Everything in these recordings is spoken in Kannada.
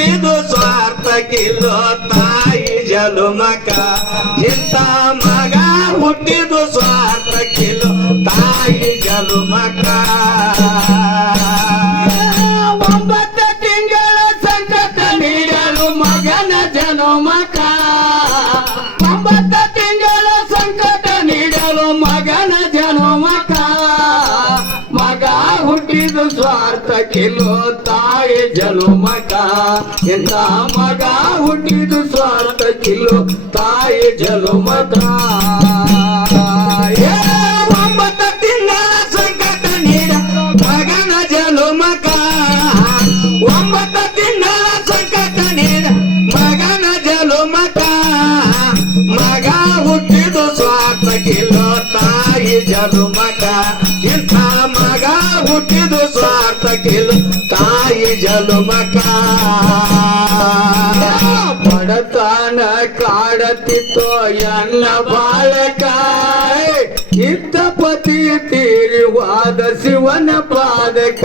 ಹುಟ್ಟಿದು ಸ್ವಾರ್ಥಕ್ಕಿಲ್ಲೋ ತಾಯಿ ಜನುಮಕ ಇಂಥ ಮಗ ಹುಟ್ಟಿದು ಸ್ವಾರ್ಥಕ್ಕಿಲ್ಲೋ ತಾಯಿ ಜನುಮಕ 9 ತಿಂಗಳ ಸಂಕಟ ನೀಡಲು ಮಗನ ಜನುಮಕ 9 ತಿಂಗಳ ಸಂಕಟ ನೀಡಲು ಮಗನ ಜನುಮಕ ಮಗ ಹುಟ್ಟಿದು ಸ್ವಾರ್ಥಕ್ಕಿಲ್ಲೋ ತಾಯಿ ಜನುಮಕ ಎಂತ ಮಗ ಹುಟ್ಟಿದು ಸ್ವಾರ್ಥಕ್ಕಿಲ್ಲೋ ತಾಯಿ ಜನುಮಕ 9 ತಿಂಗಳ ಸಂಕಟ ನೀಡ ಮಗನ ಜನುಮಕ 9 ತಿಂಗಳ ಸಂಕಟ ನೀಡ ಮಗನ ಜನುಮಕ ಮಗ ಹುಟ್ಟಿದು ಸ್ವಾರ್ಥಕ್ಕಿಲ್ಲೋ ತಾಯಿ ಜನುಮಕ ಇಂಥ ಮಗ ಹುಟ್ಟಿದು ಸ್ವಾರ್ಥಕ್ಕಿಲ್ಲೋ ತಾಯಿ ಜನುಮಕ ಬಡತನ ಕಾಡತಿತ್ತೋ ಎನ್ನ ಬಾಳಕ ಇದ್ದ ಪತಿ ತೀರಿವಾದ ಶಿವನ ಪಾದಕ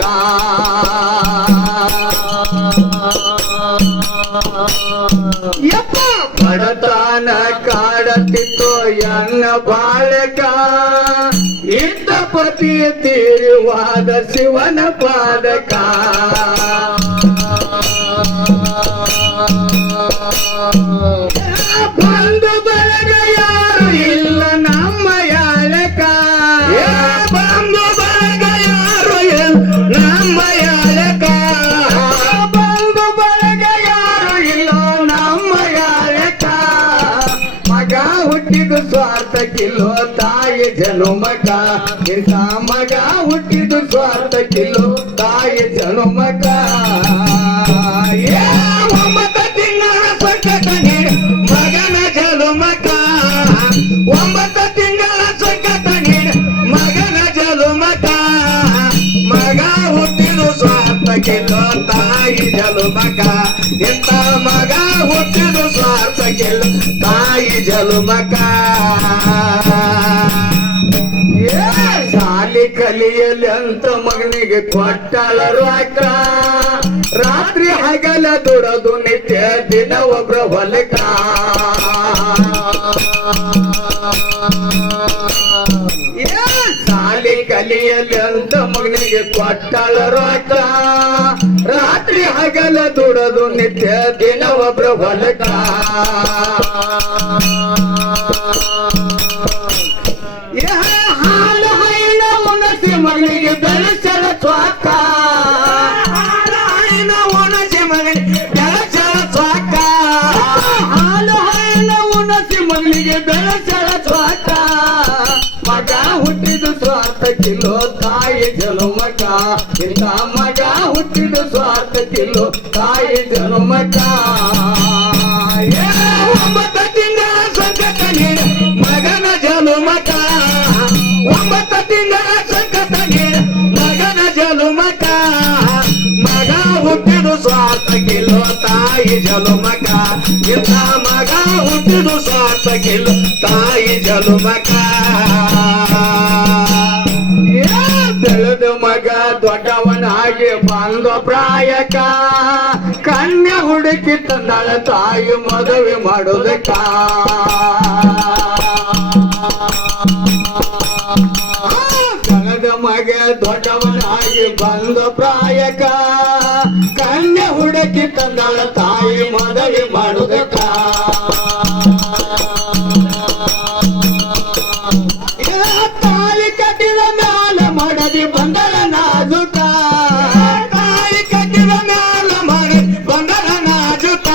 ಯಪ್ಪ ಬಡತನ ಕಾಡತಿತ್ತೋ ಎನ್ನ ಬಾಳಕ ಇದ್ದ ಪತಿ ತೀರಿವಾದ ಶಿವನ ಪಾದಕ ಬಂಧು ಬಳಗ ಯಾರು ಇಲ್ಲ ನಮ್ಮ ಯಾಲಕ ಬಂಧು ಬಳಗ ಯಾರು ಇಲ್ಲ ನಮ್ಮ ಯಾಲಕ ಬಂಧು ಬಳಗ ಯಾರು ಇಲ್ಲ ನಮ್ಮ ಯಾಲಕ ಮಗ ಹುಟ್ಟಿದು ಸ್ವಾರ್ಥಕ್ಕಿಲ್ಲೋ ತಾಯಿ ಜನುಮಕ ಇಂಥ ಮಗ ಹುಟ್ಟಿದು ಸ್ವಾರ್ಥಕ್ಕಿಲ್ಲೋ ತಾಯಿ ಜನುಮಕ 9 ತಿಂಗಳ ಸಂಕಟ ನೀಡ ಮಗನ ಜನುಮಕ 9 ತಿಂಗಳ ಸಂಕಟ ನೀಡ ಮಗನ ಜನುಮಕ ಮಗ ಹುಟ್ಟಿದು ಸ್ವಾರ್ಥಕ್ಕಿಲ್ಲೋ ತಾಯಿ ಜನುಮಕ ಇಂಥ ಮಗ ಹುಟ್ಟಿದು ಸ್ವಾರ್ಥಕ್ಕಿಲ್ಲೋ ತಾಯಿ ಜನುಮಕ ಶಾಲಿ ಕಲಿಯಲಿ ಅಂತ ಮಗನಿಗೆ ಕೊಟ್ಟಳ ರೊಕ್ಕ ರಾತ್ರಿ ಹಗಲ ದುಡದು ನಿತ್ಯ ದಿನ ಒಬ್ರ ಹೊಲಕ ಶಾಲಿ ಕಲಿಯಲಿ ಅಂತ ಮಗನಿಗೆ ಕೊಟ್ಟಳ ರೊಕ್ಕ ರಾತ್ರಿ ಹಗಲ ದುಡದು ನಿತ್ಯ ದಿನ ಒಬ್ರ ಹೊಲಕ ಹಾಲು ಹೈನ ಉಣಸಿ ಮಗನಿಗೆ ಬೆಳೆಸಲ ಸ್ವಾಕ ಹಾಲು ಹೈನ ಉಣಸಿ ಮಗನಿಗೆ ಬೆಳೆಸಲ ಸ್ವಾಕ ಹಾಲು ಹೈನ ಉಣಸಿ ಮಗನಿಗೆ ಬೆಳೆಸಲ ಸ್ವಾಕ ಮಗ ಹುಟ್ಟಿದು ಸ್ವಾರ್ಥಕ್ಕಿಲ್ಲೋ ತಾಯಿ ಜನುಮಕ ಇಂಥ ಮಗ ಹುಟ್ಟಿದು ಸ್ವಾರ್ಥಕ್ಕಿಲ್ಲೋ ತಾಯಿ ಜನುಮಕ 9 ತಿಂಗಳ ಸಂಕಟ ನೀಡ ಮಗನ ಜನುಮಕ 9 ತಿಂಗಳ ಸಂಕಟ ನೀಡ ಮಗನ ಜನುಮಕ ಮಗ ಹುಟ್ಟಿದು ಸ್ವಾರ್ಥಕ್ಕಿಲ್ಲೋ ತಾಯಿ ಜನುಮಕ ಇಂಥ ಮಗ ಹುಟ್ಟಿದು ಸ್ವಾರ್ಥಕ್ಕಿಲ್ಲೋ ತಾಯಿ ಜನುಮಕ ಬೆಳೆದ ಮಗ ದೊಡ್ಡವನಾಗಿ ಬಂದ ಪ್ರಾಯಕ ಕನ್ಯೆ ಹುಡುಕಿ ತಂದಳ ತಾಯಿ ಮದುವೆ ಮಾಡೋದಕ್ಕ ಬೆಳೆದ ಮಗ ದೊಡ್ಡವನಾಗಿ ಬಂದ ಪ್ರಾಯಕ ಕನ್ಯೆ ಹುಡುಕಿ ತಂದಳ ತಾಯಿ ಮದುವೆ ಮಾಡೋದಕ್ಕ ತಾಳಿ ಕಟ್ಟಿದ ಮ್ಯಾಲ ಮಾಡದಿ ಬಂದಳ ನಾಜುಕ ತಾಳಿ ಕಟ್ಟಿದ ಮ್ಯಾಲ ಮಾಡಿ ಬಂದಳ ನಾಜುಕ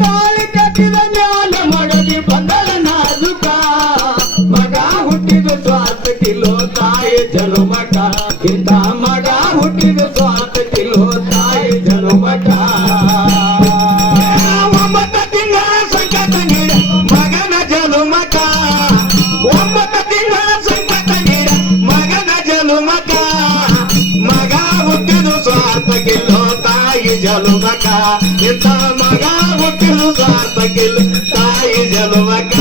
ತಾಳಿ ಕಟ್ಟಿದ ಮ್ಯಾಲ ಮಾಡದಿ ಬಂದಳ ನಾಜುಕ ಮಗ ಹುಟ್ಟಿದ ಸ್ವಾರ್ಥಕ್ಕಿಲ್ಲೋ ತಾಯಿ ಜನುಮಕ ಇಂಥ ಮಗ ಹುಟ್ಟಿದ ಸ್ವಾರ್ಥಕ್ಕಿಲ್ಲೋ ತಾಯಿ ಜನುಮಕ 9 ತಿಂಗಳ ಸಂಕಟ ನೀಡ ಮಗನ ಜನುಮಕ 9 ತಿಂಗಳ ಸಂಕಟ ನೀಡ ಮಗನ ಜನುಮಕ ಮಗ ಹುಟ್ಟಿದು ಸ್ವಾರ್ಥಕ್ಕಿಲ್ಲೋ ತಾಯಿ ಜನುಮಕ ಇಂಥ ಮಗ ಹುಟ್ಟಿದು ಸ್ವಾರ್ಥಕ್ಕಿಲ್ಲೋ ತಾಯಿ ಜನುಮಕ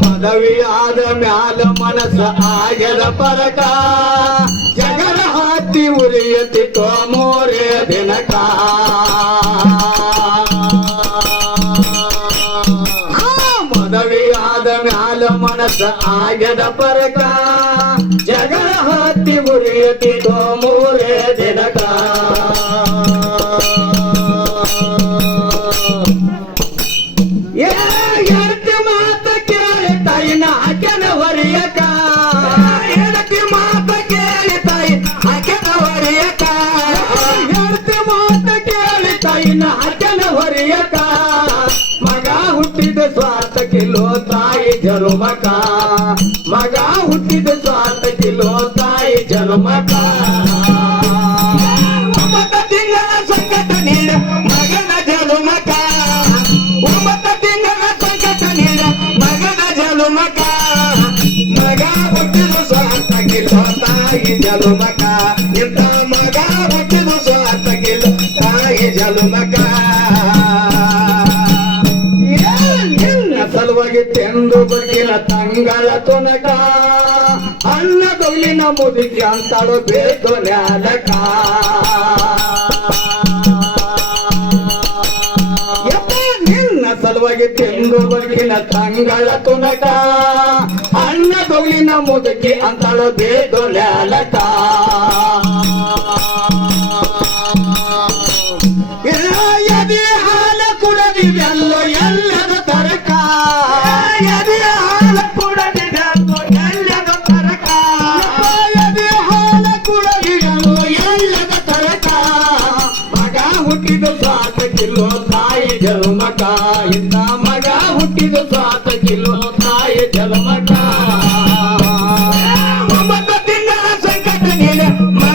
ಮದುವೆಯಾದ ಮ್ಯಾಲ ಮನಸ್ಸ ಆಗ್ಯದ ಪರಕ ಜಗರ ಹಾತಿ ಉರಿಯತಿತ್ತು ದಿನಕ ಮದುವೆಯಾದ ಮ್ಯಾಲ ಮನಸ್ಸ ಆಗ್ಯದ ಪರಕ ಜಗಳ ಹತ್ತಿ ಮುರಿಯುತ್ತಿದ್ದೋ ಮೂರೇ ದಿನಕ ಹೆಂಡತಿ ಮಾತ ಕೇಳಿ ತಾಯಿನ ಆಕೆನ ಹೊರಿಯಕ ಹೆಂಡತಿ ಮಾತ ಕೇಳಿ ತಾಯಿ ಆಕೆನ ಹೊರಿಯಕ ಹೆಂಡತಿ ಮಾತ ಕೇಳಿ ತಾಯಿನ ಆಕೆನ ಹೊರಿಯಕ ಮಗ ಹುಟ್ಟಿದ ಸ್ವಾರ್ಥ ಕಿಲೋ ತಾಯಿ ಜನುಮಕ ಮಗ ಹುಟ್ಟಿದ ಸ್ವಾರ್ಥ ಕಿಲೋ ತಾಯಿ ಜನುಮಕ ಒಂಬತ್ತು ತಿಂಗಳ ಸಂಕಟ ನೀಡ ಮಗನ ಜನುಮಕ ಒಂಬತ್ತು ತಿಂಗಳ ಸಂಕಟ ನೀಡ ಮಗನ ಜನುಮಕ ಮಗ ಹುಟ್ಟಿದ ಸ್ವಾರ್ಥ ಕಿಲೋ ತಾಯಿ ಜನುಮಕ ಇಂಥ ಮಗ ಹುಟ್ಟಿದ ಸ್ವಾರ್ಥ ಕಿಲೋ ತಾಯಿ ಜನುಮಕ ಸಲುವಾಗಿ ತೆಂದು ಬಗ್ಗಿನ ತಂಗಳ ತುನಕ ಅನ್ನ ತೊಗಿನ ಮುದುಕಿ ಅಂತಾಳು ಬೇಕು ನ್ಯಾಲಕ ನಿನ್ನ ಸಲುವಾಗಿ ತೆಂದು ಬಗ್ಗಿನ ತಂಗಳ ತುನಕ ಅನ್ನ ತೊಗಿನ ಮುದುಕಿ ಅಂತಾಳು ಬೇಕು ನ್ಯಾಲಕ ಎದೆ ಹಾಲ ಕುಡದಿವೆಲ್ಲೋ ಎಲ್ಲದ ತರಕ ಎದೆ ಹಾಲ ಕುಡದಿವೆಲ್ಲೋ ಎಲ್ಲದ ತರಕ ಎದೆ ಹಾಲ ಕುಡದಿವೆಲ್ಲೋ ಎಲ್ಲದ ತರಕ ಮಗ ಹುಟ್ಟಿದ ಸ್ವಾತ ಕಿಲೋ ತಾಯಿ ಜನ್ಮಕ ಇಂಥ ಮಗ ಹುಟ್ಟಿದ ಸ್ವಾತ ಕಿಲೋ ತಾಯಿ ಜನ್ಮಕ